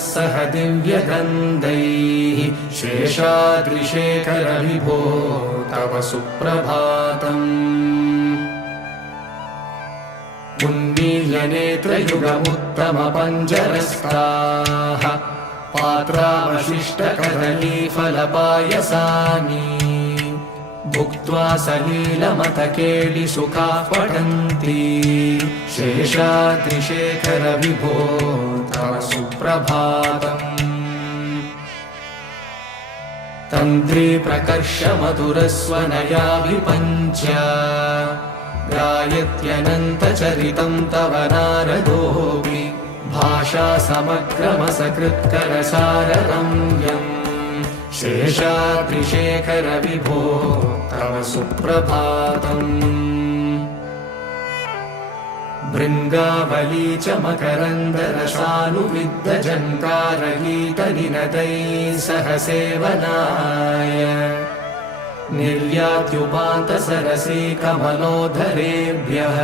सह दिव्यगन्धैः शेषाद्रिशेखर विभो तव सुप्रभातम् उन्मील्यनेत्रयुगमुत्तमपञ्जरस्ताः पात्रावशिष्टकदलीफलपायसानि भुक्त्वा सलीलमतकेलिसुखाः पठन्ति शेषाद्रिशेखर विभो तव सुप्रभातम् तन्त्री प्रकर्ष मधुरस्वनया विपञ्च गायत्यनन्तचरितं तव नारदोऽपि भाषा समग्रमसकृत्करसाररम्यम् शेषाद्रिशेखर विभो तव सुप्रभातम् भृङ्गावली च मकरन्दरसानुविद्धझङ्कारगीतनिनदैः सह सेवनाय निर्यात्युपान्तसरसी कमलोदरेभ्यः